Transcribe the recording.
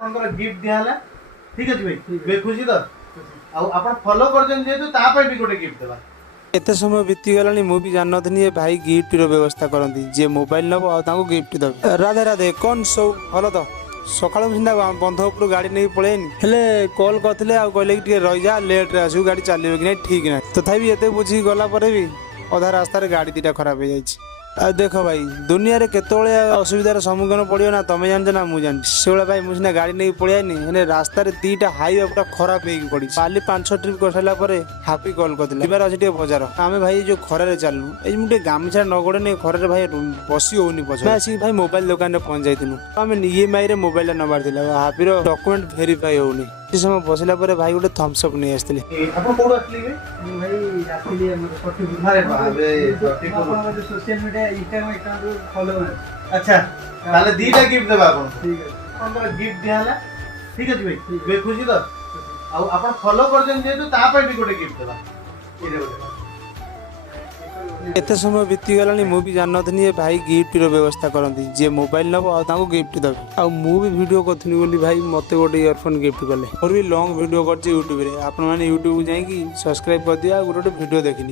आपनकर गिफ्ट दियाला ठीक अछि भाई बे खुशी तो आपण फॉलो करजन जेतु ता पे भी गोटे गिफ्ट देबा। एते समय बीती गलानी मु भी जान नथनी ए भाई गिफ्ट रो व्यवस्था करंती जे मोबाइल नबो आ ताको गिफ्ट दबे। राधे राधे कौन सब भलो तो सकाळु सिंदा बंध उपर गाड़ी नहीं पळेनी हेले कॉल करथिले आ कहले कि रहि जा लेट रे आसु गाड़ी चलिबे कि नहीं ठीक ना तथापि एते बुझी गला परे भी अधा रास्ता रे गाड़ी दीटा खराब हो जाइछि। आ देखो भाई दुनिया रे केतोळे असुविधार सम्मुखीन पड़ियो ना तमे जानछ ना मु जानछि सेबला भाई मु सिना गाड़ी नहीं पळियानी हेने रास्ता रे दीटा हाईवे पूरा खराब हेकी पड़ी पाली 5-6 ट्रिप कर साला परे हापी कॉल करथिले इबार अछि टे बजार आमे भाई जो खरा रे चालनु ए मुटे गामछा नगडे नै खरा रे भाई बसी होनी पछ आसी भाई मोबाइल दुकान रे पहुंच जाइतिनु आमे ईएमआई रे मोबाइल नंबर दिला हापी रो डॉक्यूमेंट वेरीफाई होनी इस समय बसला परे भाई गोटे थम्स अप नहीं आस्तिले आपण कोड असली के भाई आखिली हमर सठी अरे बाबे सठी को आपण जो social media Instagram account follow अच्छा ताले दीटा गिफ्ट देबा आपण ठीक है आपनकर गिफ्ट दियाला ठीक अछि भाई बे खुशी तो आपण फॉलो करजन जेतु ता पे भी गोटे गिफ्ट देबा इरे गोटे एते समय बीती गलानी मु भी जान नथनी ए भाई गिफ्ट रो व्यवस्था करंती जे मोबाइल नबो आ ताको गिफ्ट दबे आ मु भी वीडियो करथनी बोली भाई मते गोटे ईयरफोन गिफ्ट करले और भी लॉन्ग वीडियो करछि YouTube रे आपण माने YouTube जाई कि सब्सक्राइब कर दिया गोटे वीडियो देखिनी।